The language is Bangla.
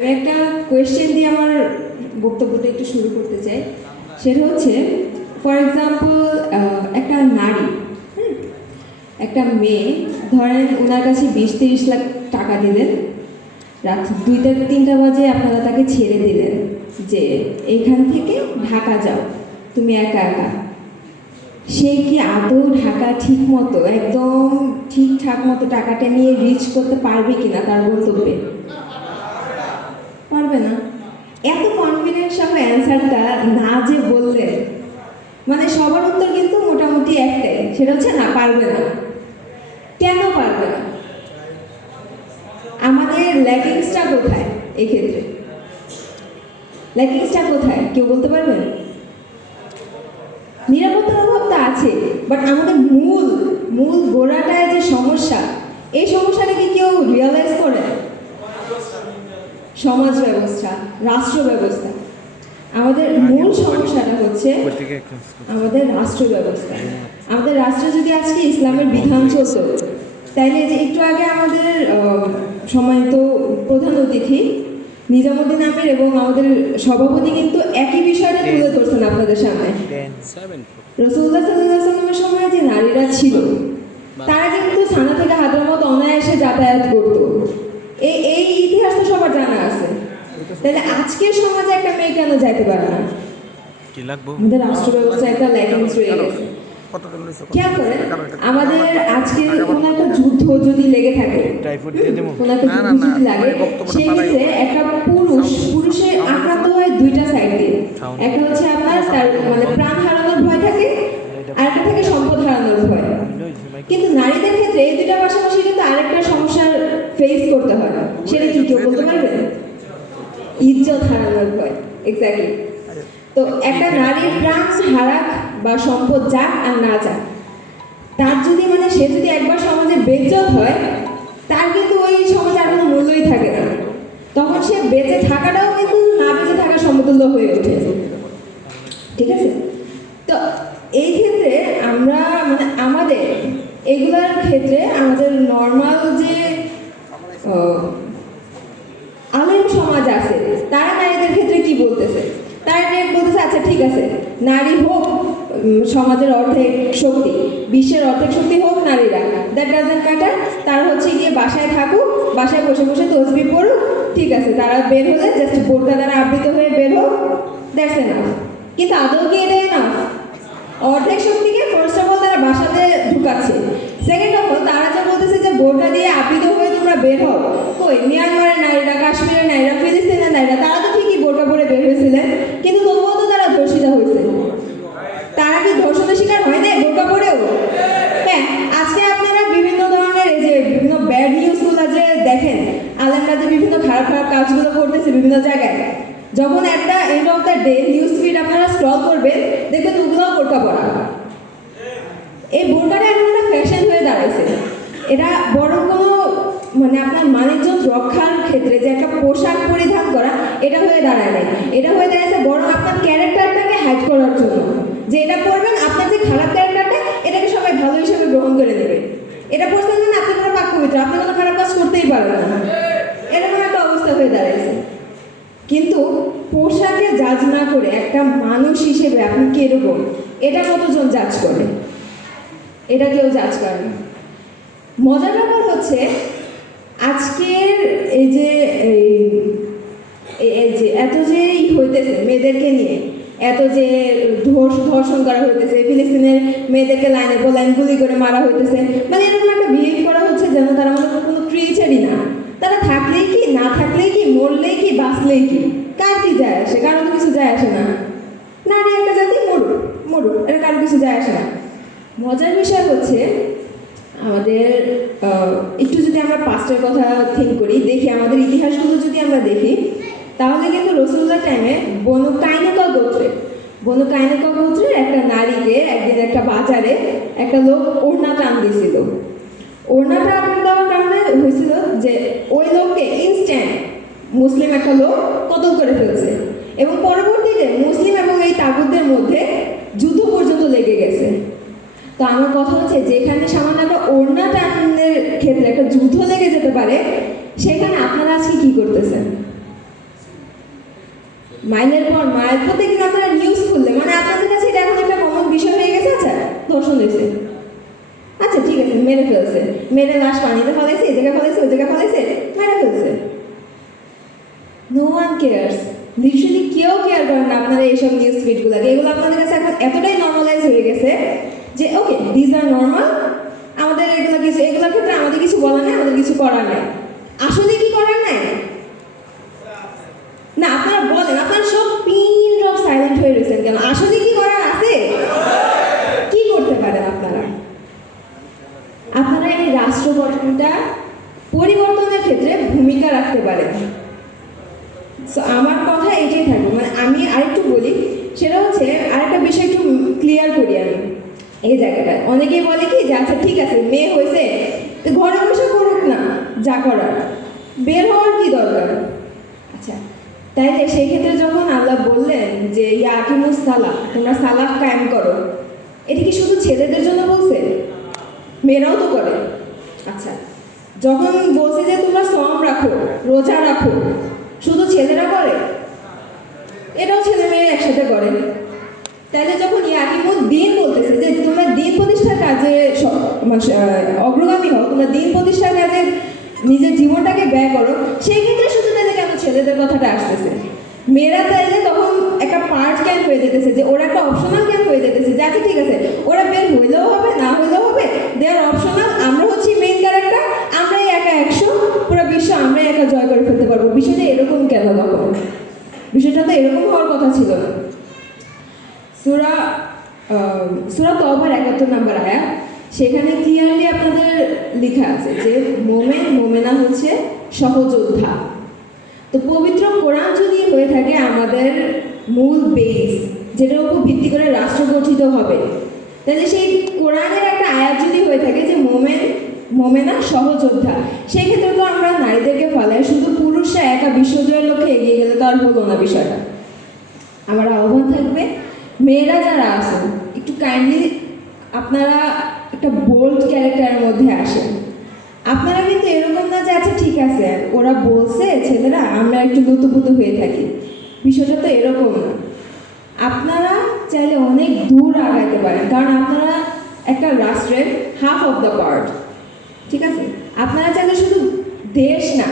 একটা কোয়েশ্চেন দিয়ে আমার বক্তব্যটা একটু শুরু করতে চাই। সেটা হচ্ছে ফর এক্সাম্পল একটা নারী একটা মেয়ে, ধরেন ওনার কাছে বিশ তিরিশ লাখ টাকা দিলেন, রাত দুইটা তিনটা বাজে আপনারা তাকে ছেড়ে দিলেন যে, এইখান থেকে ঢাকা যাও, তুমি একা একা। সে কি আদৌ ঢাকা ঠিক মতো, একদম ঠিকঠাক মতো টাকাটা নিয়ে রিচ করতে পারবে কিনা তার গন্তব্যে পারবে না এত কনফিডেন্স সহ অ্যান্সারটা না যে বললেন মানে সবার উত্তর কিন্তু মোটামুটি একটাই সেটা হচ্ছে না, পারবে না। কেন পারবে না? আমাদের ল্যাকিংসটা কোথায় এক্ষেত্রে? ল্যাকিংসটা কোথায়? কেউ বলতে পারবেন নিরাপত্তার অভাব তো আছে বাট আমাদের মূল মূল গোড়াটায় যে সমস্যা, এই সমস্যাটা কি কেউ রিয়েলাইজ করে সমাজ ব্যবস্থা, রাষ্ট্র ব্যবস্থা। আমাদের মূল সমস্যাটা হচ্ছে আমাদের রাষ্ট্র ব্যবস্থা। আমাদের রাষ্ট্র যদি আজকে ইসলামের বিধান চলতো তাইলে যে একটু আগে আমাদের সম্মানিত প্রধান অতিথি নিজামুদ্দিন আমির এবং আমাদের সভাপতি কিন্তু একই বিষয়টা তুলে ধরছেন আপনাদের সামনে। রসুল্লাহ সাল্লামের সময় যে নারীরা ছিল তারা কিন্তু থানা থেকে হায়দ্রাবাদ অনায়াসে যাতায়াত করত। এই এই ইতিহাস তো সবার জানা আছে। তাহলে আজকের সমাজে একটা মেয়ে কেন যাইতে পারে না? কি লাগবো? আমাদের রাষ্ট্র ব্যবস্থা একটা ল্যাকিংস রয়ে গেছে। খেয়াল করেন আমাদের আজকে কোনো একটা যুদ্ধ যদি লেগে থাকে টাইফয়েড দিয়ে দেবো। কোনো একটা না, না, যুদ্ধ যদি লাগে বক্তব্যটা সেক্ষেত্রে একটা পুরুষ পুরুষের আক্রান্ত হয় দুইটা সাইড দিয়ে। একটা হচ্ছে আপনার তার মানে প্রাণ হারানোর ভয় থাকে আর একটা থাকে সম্পদ হারানোর ভয়। কিন্তু নারীদের ক্ষেত্রে এই দুইটা পাশাপাশি কিন্তু আরেকটা সমস্যার ফেস করতে হয়। সেটা কি কেউ বলতে পারবেন ইজ্জত হারানোর ভয়। এক্স্যাক্টলি তো একটা নারীর প্রাণ হারাক বা সম্পদ যাক আর না যাক তার যদি মানে সে যদি একবার সমাজে বেজ্জত হয় তার কিন্তু ওই সমাজে আর কোনো মূল্যই থাকে না। তখন সে বেঁচে থাকাটাও কিন্তু না বেঁচে থাকা সমতুল্য হয়ে ওঠে। ঠিক আছে? তো এই ক্ষেত্রে আমরা মানে আমাদের এগুলোর ক্ষেত্রে আমাদের নর্মাল যে আহ, আলেম সমাজ আছে তারা নারীদের ক্ষেত্রে কি বলতেছে? তারা বলতেছে আচ্ছা ঠিক আছে, নারী হোক সমাজের অর্ধেক শক্তি, বিশ্বের অর্ধেক শক্তি হোক নারীরা। দ্যাট ডাজেন্ট ম্যাটার তারা হচ্ছে গিয়ে বাসায় থাকুক, বাসায় বসে বসে তসবি পড়ুক, ঠিক আছে, তারা বের হলে জাস্ট বোরকা দ্বারা আবৃত হয়ে বের হোক দ্যাটস এনাফ কিন্তু আদৌ কি এটাই না অর্ধেক শক্তিকে ফার্স্ট অফ অল তারা বাসাতে ঢুকাচ্ছে। সেকেন্ড অফ অল তারা যে বলতেছে যে বোরকা দিয়ে আবৃত হয়ে তোমরা বের হও, কই? মিয়ানমারের নারীরা কাশ্মীরের নারীরা ফিলিস্তিনের নারীরা তারা তো ঠিকই বোরকা পরে বের হয়েছিলেন কিন্তু তবুও তো তারা ধর্ষিত হয়েছে তারা কি ধর্ষণের শিকার হয় নাই বোরকা পরেও হ্যাঁ আজকে আপনারা বিভিন্ন ধরনের এই যে বিভিন্ন ব্যাড নিউজগুলো যে দেখেন আলেমরা যে বিভিন্ন খারাপ খারাপ কাজগুলো করতেছে বিভিন্ন জায়গায়। যখন একটা end of the day news feed আপনারা স্ক্রল করবেন, দেখবেন ওগুলোও বোরকা পরা এই বোরকাটা এখন একটা ফ্যাশন হয়ে দাঁড়াইছে। এটা বরং কোনো মানে আপনার মানিজ্য রক্ষার ক্ষেত্রে যে একটা পোশাক পরিধান করা, এটা হয়ে দাঁড়ায় নাই। এটা হয়ে দাঁড়াইছে বরং আপনার ক্যারেক্টারটাকে হাইড করার জন্য। যে এটা করবেন, আপনার যে খারাপ ক্যারেক্টারটা এটাকে সবাই ভালো হিসেবে গ্রহণ করে নেবে। এটা পড়ছেন মানে আপনি কোনো বাক্য পবিত্র, আপনি কোনো খারাপ কাজ করতেই পারবেন না এরকম একটা অবস্থা দাঁড়াইছে। কিন্তু পোশাকে জাজ না করে একটা মানুষ হিসেবে আপনি কীরকম এটা কতজন জাজ করে? এটা কেউ জাজ করে না। মজার ব্যাপার হচ্ছে, আজকের এই যে, এই- যে, এত যে ই হইতেছে মেয়েদেরকে নিয়ে, এত যে ধর্ষ- ধর্ষণ করা হইতেছে, ফিলিস্তিনের মেয়েদেরকে লাইনে লাইন গুলি করে মারা হইতেছে মানে এরকম একটা বিহেভ করা হচ্ছে যেন তারা হয় কোনো ক্রিয়েচারই না। তারা থাকলেই কি, না থাকলেই কি, মরলেই কি, বাঁচলেই কি? কার কি যায় আসে? কারও তো কিছু যায় আসে না। নারী একটা জাতি, মরুক মরুক, এটা কারও কিছু যায় আসে না। মজার বিষয় হচ্ছে, আমাদের একটু যদি আমরা পাস্টের কথা থিঙ্ক করি, দেখি আমাদের ইতিহাসগুলো যদি আমরা দেখি, তাহলে কিন্তু রসুল্লাহ টাইমে বনু কাইনকা গোত্রে, বনু কাইনকা গোত্রের একটা নারীকে একদিন একটা বাজারে একটা লোক ওড়না টান দিয়েছিল ওড়না টান হয়েছিল যে ওই লোককে ইনস্ট্যান্ট মুসলিম একটা লোক কতল করে ফেলছে। এবং পরবর্তীতে মুসলিম এবং এই তাগুদদের মধ্যে যুদ্ধ পর্যন্ত লেগে গেছে। তো আমার কথা হচ্ছে যেখানে সামান্য একটা ওড়না টানের ক্ষেত্রে একটা যুদ্ধ লেগে যেতে পারে, সেখানে আপনারা আজকে কি করতেছেন? মাইলের পর মাইল, প্রত্যেকদিন আপনারা নিউজ খুললে মানে আপনাদের কাছে এটা এখন একটা কমন বিষয় হয়ে গেছে আচ্ছা দর্শন হয়েছে। আচ্ছা ঠিক আছে, মেরে ফেলছে। মেরে লাশ পানিতে ফেলাইছে এই জায়গায় ফেলাইছে ওই জায়গায় ফেলাইছে মেরে ফেলছে। নো ওয়ান কেয়ার্স লিটারালি কেউ কেয়ার করে না আপনারা এইসব নিউজ ফিডগুলোকে এগুলো আপনাদের কাছে এখন এতটাই নর্মালাইজ হয়ে গেছে যে ওকে দিজ আর নর্মাল আমাদের এগুলো কিছু এগুলোর ক্ষেত্রে আমাদের কিছু বলা নেই, আমাদের কিছু করা নেই। আসলে কি করার নাই না আপনারা বলেন আপনারা সব পিন ড্রপ সাইলেন্ট হয়ে রয়েছেন কেন আসলে কি করার আছে কি করতে পারেন আপনারা আপনারা এই রাষ্ট্র গঠনটা পরিবর্তনের ক্ষেত্রে ভূমিকা রাখতে পারেন সো আমার কথা এটাই থাকবে মানে আমি আরেকটু বলি, সেটা হচ্ছে আরেকটা বিষয় একটু ক্লিয়ার করি আমি। এই জায়গাটায়। অনেকেই বলে কি যে আচ্ছা ঠিক আছে, মেয়ে হয়েছে, তো ঘরে বসে করুক না, যা করার। বের হওয়ার কি দরকার? আচ্ছা তাইলে সেই ক্ষেত্রে যখন আল্লাহ বললেন যে ইয়াকিমুস সালাহ, তোমরা সালাহ কায়েম করো। এটা কি শুধু ছেলেদের জন্য বলছে? মেয়েরাও তো করে। আচ্ছা যখন বলছে যে, তোমরা সম রাখো, রোজা রাখো, শুধু ছেলেরা করে? এটাও ছেলে মেয়ে একসাথে করে। তাহলে যখন ইয়াকিমুদ দিন বলতেছে যে তোমরা দিন প্রতিষ্ঠার কাজে অগ্রগামী হও, তোমরা দিন প্রতিষ্ঠার কাজে নিজের জীবনটাকে ব্যয় করো, সেই ক্ষেত্রে শুধু তাদের কেন ছেলেদের কথাটা আসতেছে? মেয়েরা চাইলে তখন একটা পার্ট ক্যাম্প হয়ে যেতেছে, যে ওরা একটা অপশনাল ক্যাম্প হয়ে যেতেছে, যে আচ্ছা ঠিক আছে কথা ছিল না। সুরা সুরা তবার একাত্তর নাম্বার আয়া, সেখানে ক্লিয়ারলি আপনাদের লেখা আছে যে মোমেন, মোমেনা হচ্ছে সহযোদ্ধা। তো পবিত্র কোরআন যদি হয়ে থাকে, আমাদের মূল বেস যেটার উপর ভিত্তি করে রাষ্ট্র গঠিত হবে, তাহলে সেই কোরআনের একটা আয়াত যদি হয়ে থাকে যে মোমেন, মোমেনা সহযোদ্ধা সেই ক্ষেত্রে তো আমরা নারীদেরকে ফেলাই শুধু পুরুষরা একা বিশ্বজয়ের লক্ষ্যে এগিয়ে গেলে তো আর হলো না বিষয়টা। আমার আহ্বান থাকবে। মেয়েরা যারা আছেন একটু কাইন্ডলি আপনারা একটা বোল্ড ক্যারেক্টারের মধ্যে আসেন। আপনারা কিন্তু এরকম না যে আচ্ছা ঠিক আছে, ওরা বলছে, ছেলেরা, আমরা একটু লুতুপুতু হয়ে থাকি। বিষয়টা তো এরকম না। আপনারা চাইলে অনেক দূর আগাইতে পারেন, কারণ আপনারা একটা রাষ্ট্রের হাফ অফ দ্য পার্ট ঠিক আছে? আপনারা চাইলে শুধু দেশ না